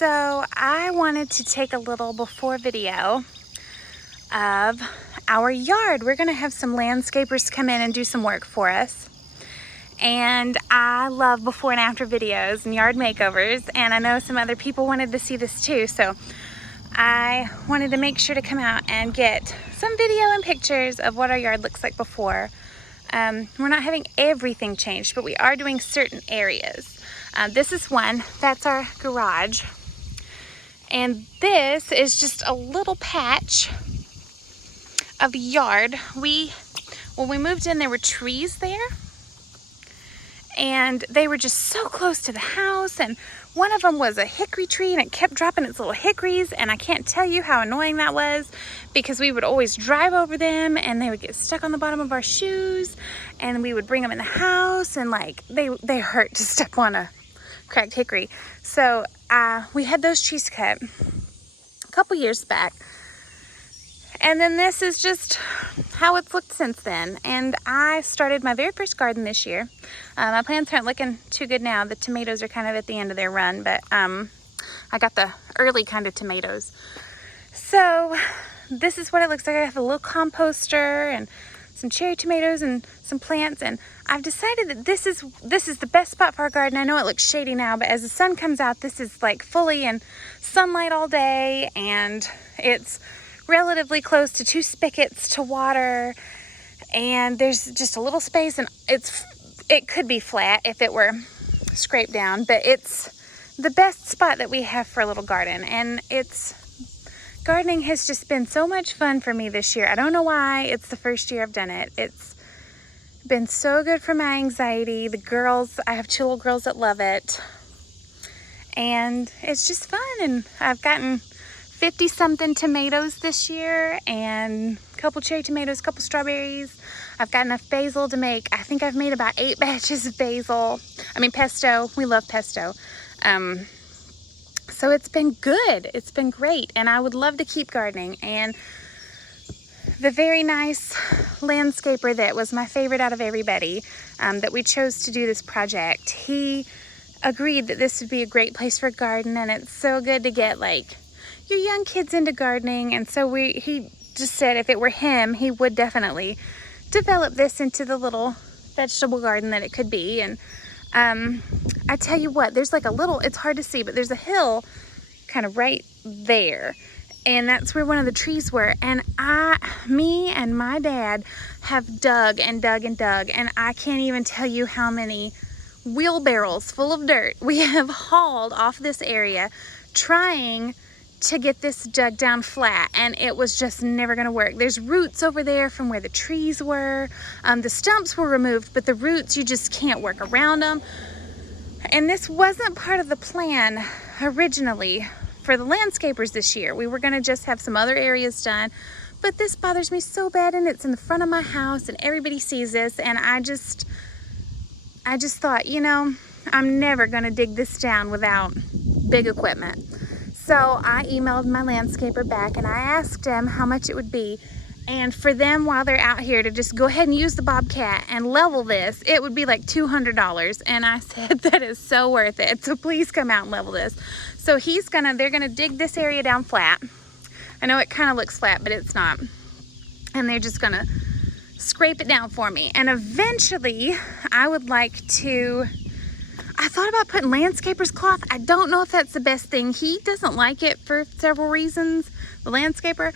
So I wanted to take a little before video of our yard. We're gonna have some landscapers come in and do some work for us. And I love before and after videos and yard makeovers, and I know some other people wanted to see this too, so I wanted to make sure to come out and get some video and pictures of what our yard looks like before. We're not having everything changed, but we are doing certain areas. This is one, that's our garage. And this is just a little patch of yard. When we moved in, there were trees there, and they were just so close to the house, and one of them was a hickory tree, and it kept dropping its little hickories, and I can't tell you how annoying that was, because we would always drive over them and they would get stuck on the bottom of our shoes, and we would bring them in the house, and like they hurt to step on a cracked hickory. So we had those trees cut a couple years back, and then this is just how it's looked since then. And I started my very first garden this year. My plants aren't looking too good now. The tomatoes are kind of at the end of their run, but I got the early kind of tomatoes. So this is what it looks like. I have a little composter and some cherry tomatoes and some plants, and I've decided that this is the best spot for our garden. I know it looks shady now, but as the sun comes out, this is like fully in sunlight all day, and it's relatively close to 2 spigots to water, and there's just a little space, and it could be flat if it were scraped down, but it's the best spot that we have for a little garden. And gardening has just been so much fun for me this year. I don't know why. It's the first year I've done it. It's been so good for my anxiety. The girls, I have 2 little girls that love it, and it's just fun. And I've gotten 50 something tomatoes this year, and a couple cherry tomatoes, a couple strawberries. I've got enough basil to make, I think I've made about 8 batches of pesto. We love pesto. So it's been good. It's been great, and I would love to keep gardening. And the very nice landscaper that was my favorite out of everybody, that we chose to do this project, he agreed that this would be a great place for a garden, and it's so good to get like your young kids into gardening. And so he just said if it were him, he would definitely develop this into the little vegetable garden that it could be. And I tell you what, there's like it's hard to see, but there's a hill kind of right there, and that's where one of the trees were. And me and my dad have dug and dug and dug, and I can't even tell you how many wheelbarrows full of dirt we have hauled off this area trying to get this dug down flat, and it was just never gonna work. There's roots over there from where the trees were. The stumps were removed, but the roots, you just can't work around them. And this wasn't part of the plan originally for the landscapers this year. We were gonna just have some other areas done, but this bothers me so bad, and it's in the front of my house, and everybody sees this, and I just thought, you know, I'm never gonna dig this down without big equipment. So I emailed my landscaper back, and I asked him how much it would be. And for them, while they're out here, to just go ahead and use the Bobcat and level this, it would be like $200. And I said, that is so worth it. So please come out and level this. So they're gonna dig this area down flat. I know it kind of looks flat, but it's not. And they're just gonna scrape it down for me. And eventually, I thought about putting landscaper's cloth. I don't know if that's the best thing. He doesn't like it for several reasons, the landscaper.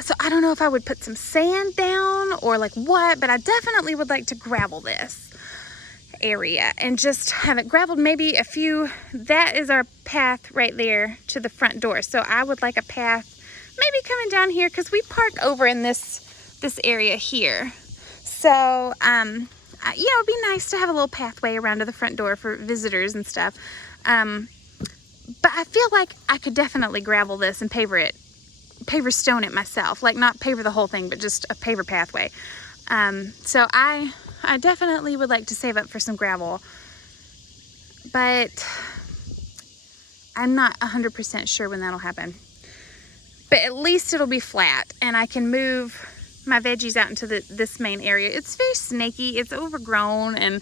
So I don't know if I would put some sand down or like what, but I definitely would like to gravel this area and just have it graveled. Maybe that is our path right there to the front door. So I would like a path maybe coming down here, because we park over in this area here. So, you know, it'd be nice to have a little pathway around to the front door for visitors and stuff. But I feel like I could definitely gravel this and paver stone it myself. Like not paver the whole thing, but just a paver pathway. So I definitely would like to save up for some gravel, but I'm not 100% sure when that'll happen. But at least it'll be flat, and I can move my veggies out into this main area. It's very snaky, it's overgrown, and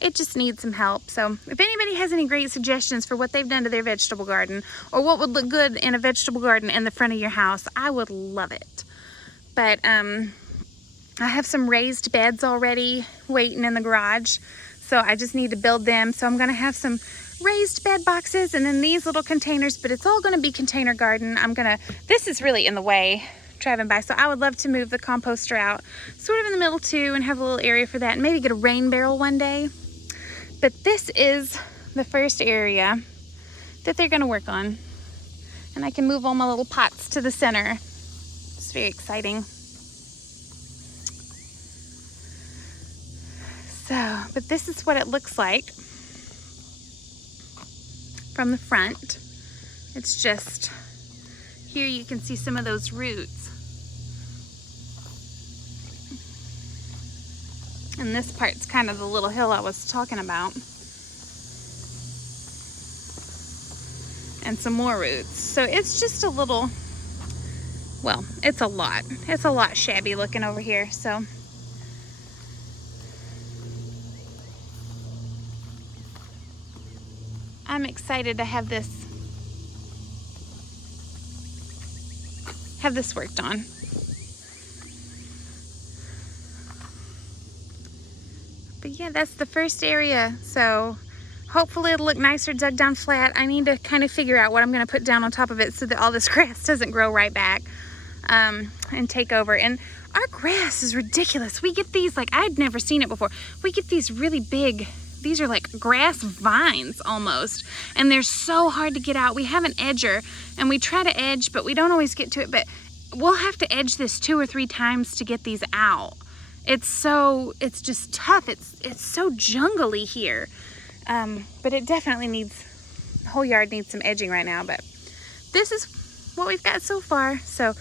it just needs some help. So if anybody has any great suggestions for what they've done to their vegetable garden, or what would look good in a vegetable garden in the front of your house, I would love it. But I have some raised beds already waiting in the garage, so I just need to build them. So I'm gonna have some raised bed boxes and then these little containers, but it's all gonna be container garden. This is really in the way driving by, so I would love to move the composter out sort of in the middle too and have a little area for that, and maybe get a rain barrel one day. But this is the first area that they're gonna work on. And I can move all my little pots to the center. It's very exciting. So, but this is what it looks like from the front. It's just, here you can see some of those roots. And this part's kind of the little hill I was talking about. And some more roots. So it's just a little, well, it's a lot. It's a lot shabby looking over here, so. I'm excited to have this worked on. But yeah, that's the first area. So hopefully it'll look nicer dug down flat. I need to kind of figure out what I'm going to put down on top of it so that all this grass doesn't grow right back and take over. And our grass is ridiculous. We get these, like, I'd never seen it before. We get these really big, these are like grass vines almost, and they're so hard to get out. We have an edger and we try to edge, but we don't always get to it. But we'll have to edge this 2 or 3 times to get these out. It's just tough. It's so jungly here. But it definitely needs, the whole yard needs some edging right now, but this is what we've got so far. So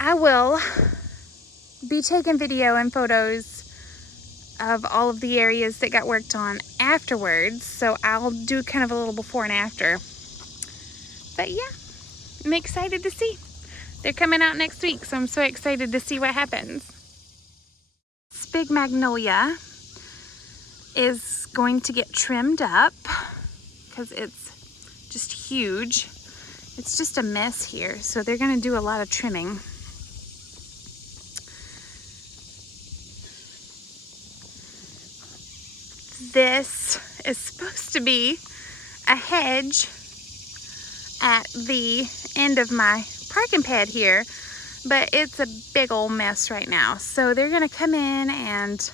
I will be taking video and photos of all of the areas that got worked on afterwards. So I'll do kind of a little before and after. But yeah, I'm excited to see. They're coming out next week, so I'm so excited to see what happens. This big magnolia is going to get trimmed up because it's just huge. It's just a mess here, so they're going to do a lot of trimming. This is supposed to be a hedge at the end of my parking pad here, but it's a big old mess right now. So they're going to come in and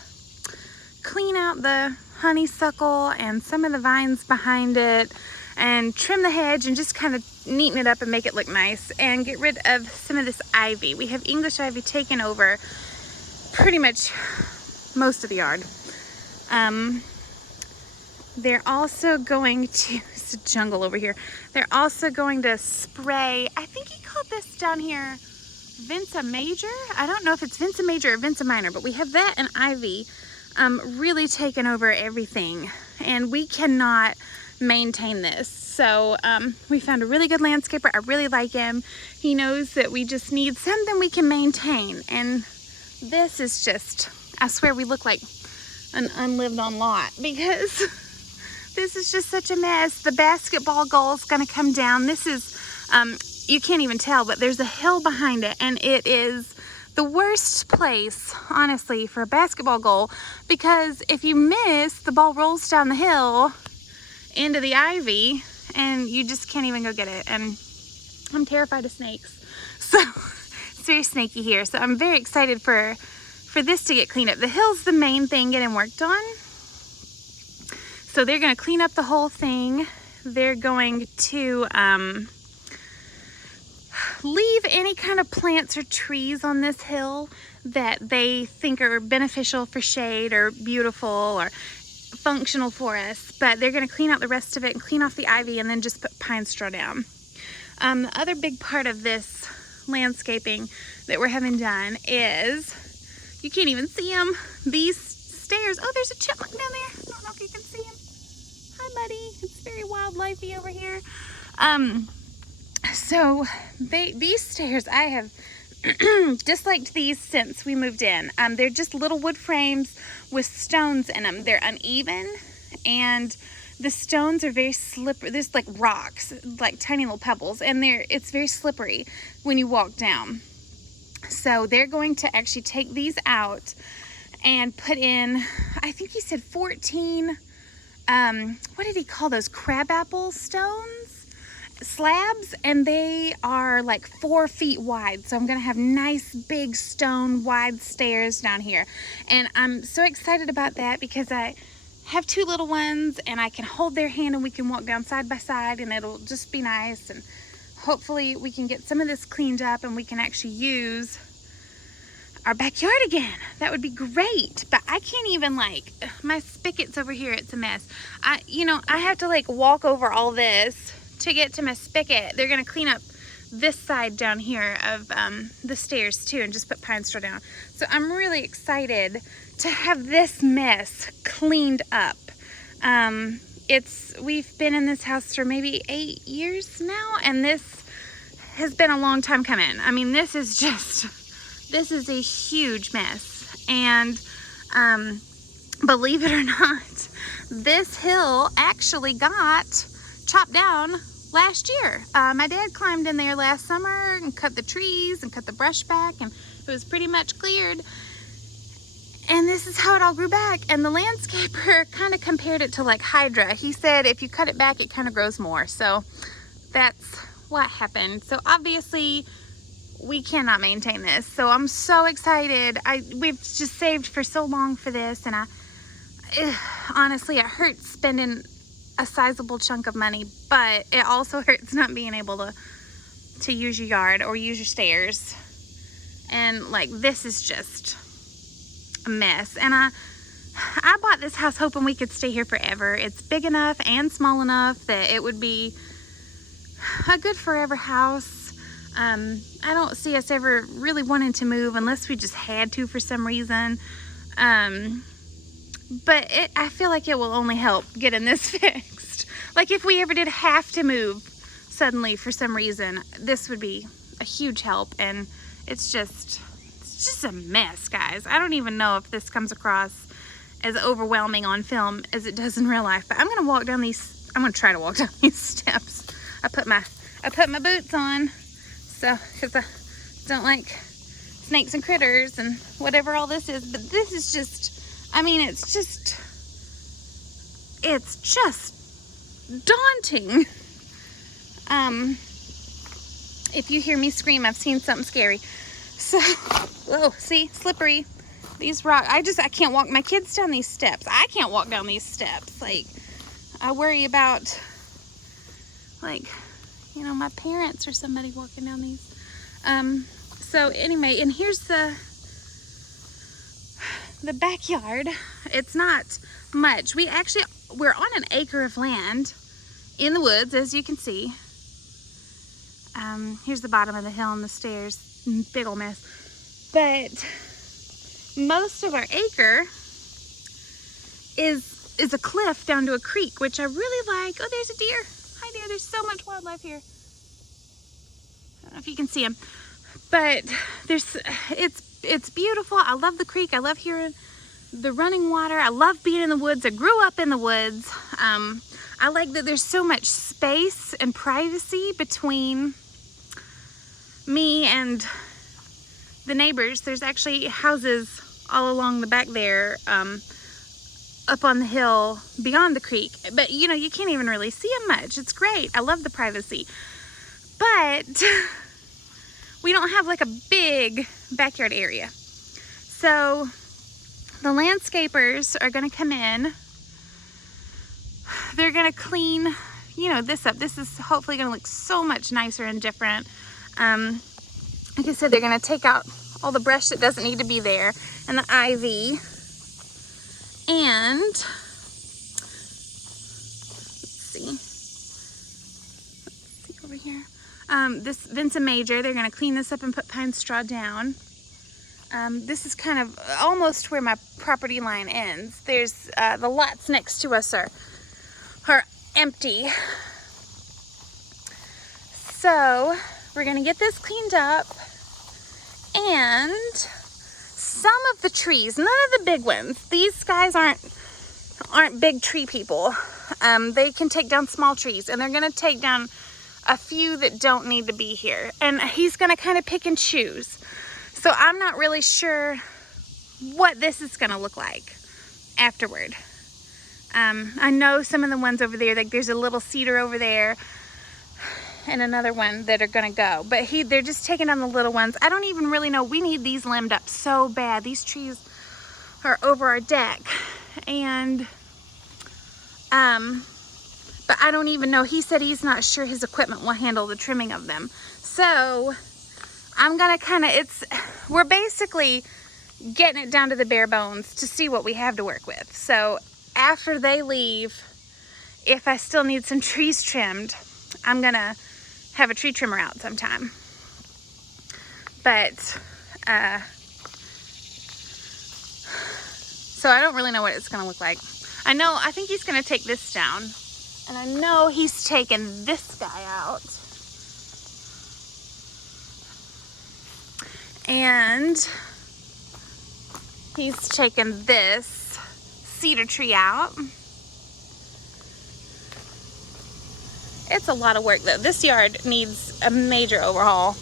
clean out the honeysuckle and some of the vines behind it and trim the hedge and just kind of neaten it up and make it look nice and get rid of some of this ivy. We have English ivy taken over pretty much most of the yard. They're also going to, it's a jungle over here. They're also going to spray, I think he called this down here Vinca Major. I don't know if it's Vinca Major or Vinca Minor, but we have that and ivy really taken over everything, and we cannot maintain this. So we found a really good landscaper. I really like him. He knows that we just need something we can maintain, and this is just, I swear we look like an unlived on lot because this is just such a mess. The basketball goal is going to come down. This is you can't even tell, but there's a hill behind it, and it is the worst place, honestly, for a basketball goal, because if you miss, the ball rolls down the hill into the ivy and you just can't even go get it. And I'm terrified of snakes, so it's very snaky here. So I'm very excited for this to get cleaned up. The hill's the main thing getting worked on, so they're going to clean up the whole thing. They're going to leave any kind of plants or trees on this hill that they think are beneficial for shade or beautiful or functional for us, but they're going to clean out the rest of it and clean off the ivy and then just put pine straw down. The other big part of this landscaping that we're having done is, you can't even see them, these stairs. Oh, there's a chipmunk down there. I don't know if you can see him. Hi, buddy. It's very wildlifey over here. So these stairs, I have disliked these since we moved in. They're just little wood frames with stones in them. They're uneven, and the stones are very slippery. There's like rocks, like tiny little pebbles, and it's very slippery when you walk down. So they're going to actually take these out and put in, I think he said 14, what did he call those? Crabapple stones? Slabs, and they are like 4 feet wide. So I'm gonna have nice big stone wide stairs down here, and I'm so excited about that because I have 2 little ones and I can hold their hand and we can walk down side by side, and it'll just be nice. And hopefully we can get some of this cleaned up and we can actually use our backyard again. That would be great. But I can't even, like, my spigot's over here, it's a mess. I have to like walk over all this to get to my spigot. They're gonna clean up this side down here of the stairs too, and just put pine straw down. So I'm really excited to have this mess cleaned up. We've been in this house for maybe 8 years now, and this has been a long time coming. I mean, this is a huge mess. And believe it or not, this hill actually got chopped down last year. My dad climbed in there last summer and cut the trees and cut the brush back, and it was pretty much cleared. And this is how it all grew back. And the landscaper kind of compared it to like Hydra. He said if you cut it back, it kind of grows more. So that's what happened. So obviously we cannot maintain this. So I'm so excited. We've just saved for so long for this, and honestly, it hurts spending a sizable chunk of money, but it also hurts not being able to use your yard or use your stairs. And like, this is just a mess. And I bought this house hoping we could stay here forever. It's big enough and small enough that it would be a good forever house. I don't see us ever really wanting to move unless we just had to for some reason. But I feel like it will only help getting this fixed. Like, if we ever did have to move suddenly for some reason, this would be a huge help. And it's just a mess, guys. I don't even know if this comes across as overwhelming on film as it does in real life. But I'm gonna try to walk down these steps. I put my boots on, so because I don't like snakes and critters and whatever all this is. But this is just, I mean, it's just daunting. If you hear me scream, I've seen something scary. So, oh, see, slippery. These rocks, I can't walk my kids down these steps. I can't walk down these steps. Like, I worry about, like, my parents or somebody walking down these. So anyway, and here's the backyard. It's not much. We're on an acre of land in the woods, as you can see. Here's the bottom of the hill and the stairs. Big old mess. But most of our acre is a cliff down to a creek, which I really like. Oh, there's a deer. Hi there. There's so much wildlife here. I don't know if you can see them, but it's beautiful. I love the creek. I love hearing the running water. I love being in the woods. I grew up in the woods. I like that there's so much space and privacy between me and the neighbors. There's actually houses all along the back there, up on the hill beyond the creek, but you can't even really see them much. It's great. I love the privacy, but we don't have like a big backyard area. So the landscapers are going to come in. They're going to clean this up. This is hopefully going to look so much nicer and different. Like I said, they're going to take out all the brush that doesn't need to be there, and the ivy. And let's see over here. This Vincent Major, they're going to clean this up and put pine straw down. This is kind of almost where my property line ends. There's the lots next to us are empty. So we're going to get this cleaned up, And some of the trees, none of the big ones, these guys aren't big tree people. They can take down small trees, and they're gonna take down a few that don't need to be here. And he's gonna kind of pick and choose. So I'm not really sure what this is gonna look like afterward. I know some of the ones over there, like there's a little cedar over there and another one that are gonna go, but they're just taking down the little ones. I don't even really know. We need these limbed up so bad. These trees are over our deck, and but I don't even know. He said he's not sure his equipment will handle the trimming of them. So I'm gonna we're basically getting it down to the bare bones to see what we have to work with. So after they leave, if I still need some trees trimmed, I'm gonna have a tree trimmer out sometime. But so I don't really know what it's gonna look like. I think he's gonna take this down, and I know he's taken this guy out, and he's taken this cedar tree out. It's a lot of work though. This yard needs a major overhaul.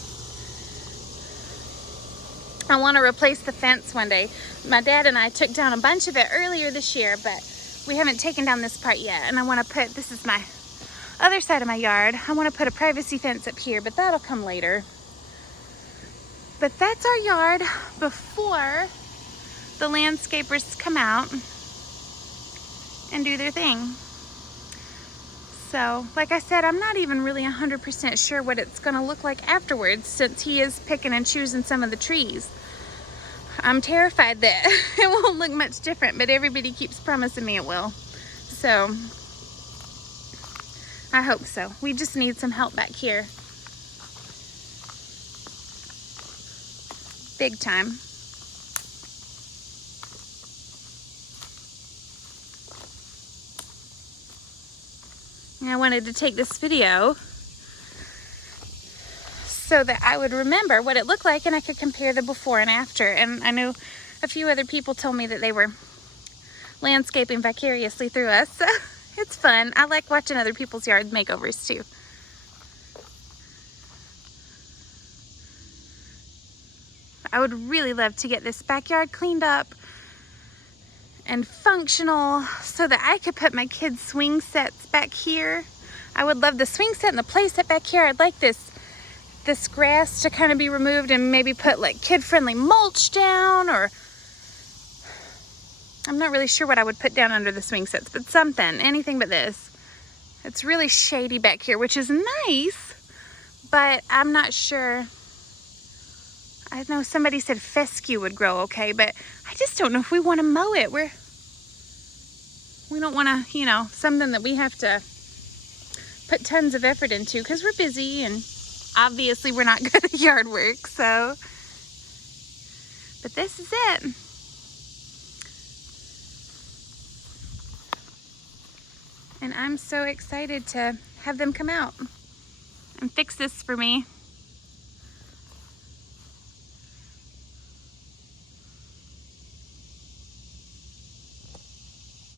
I want to replace the fence one day. My dad and I took down a bunch of it earlier this year, but we haven't taken down this part yet. And I want to this is my other side of my yard. I want to put a privacy fence up here, but that'll come later. But that's our yard before the landscapers come out and do their thing. So, like I said, I'm not even really 100% sure what it's gonna look like afterwards, since he is picking and choosing some of the trees. I'm terrified that it won't look much different, but everybody keeps promising me it will. So, I hope so. We just need some help back here. Big time. And I wanted to take this video so that I would remember what it looked like, and I could compare the before and after. And I know a few other people told me that they were landscaping vicariously through us. So it's fun. I like watching other people's yard makeovers too. I would really love to get this backyard cleaned up and functional so that I could put my kids' swing sets back here. I would love the swing set and the play set back here. I'd like this grass to kind of be removed and maybe put like kid-friendly mulch down, or I'm not really sure what I would put down under the swing sets, but something, anything but this. It's really shady back here, which is nice, but I'm not sure. I know somebody said fescue would grow okay, but I just don't know if we want to mow it. We don't want to, something that we have to put tons of effort into because we're busy, and obviously we're not good at yard work, so. But this is it. And I'm so excited to have them come out and fix this for me.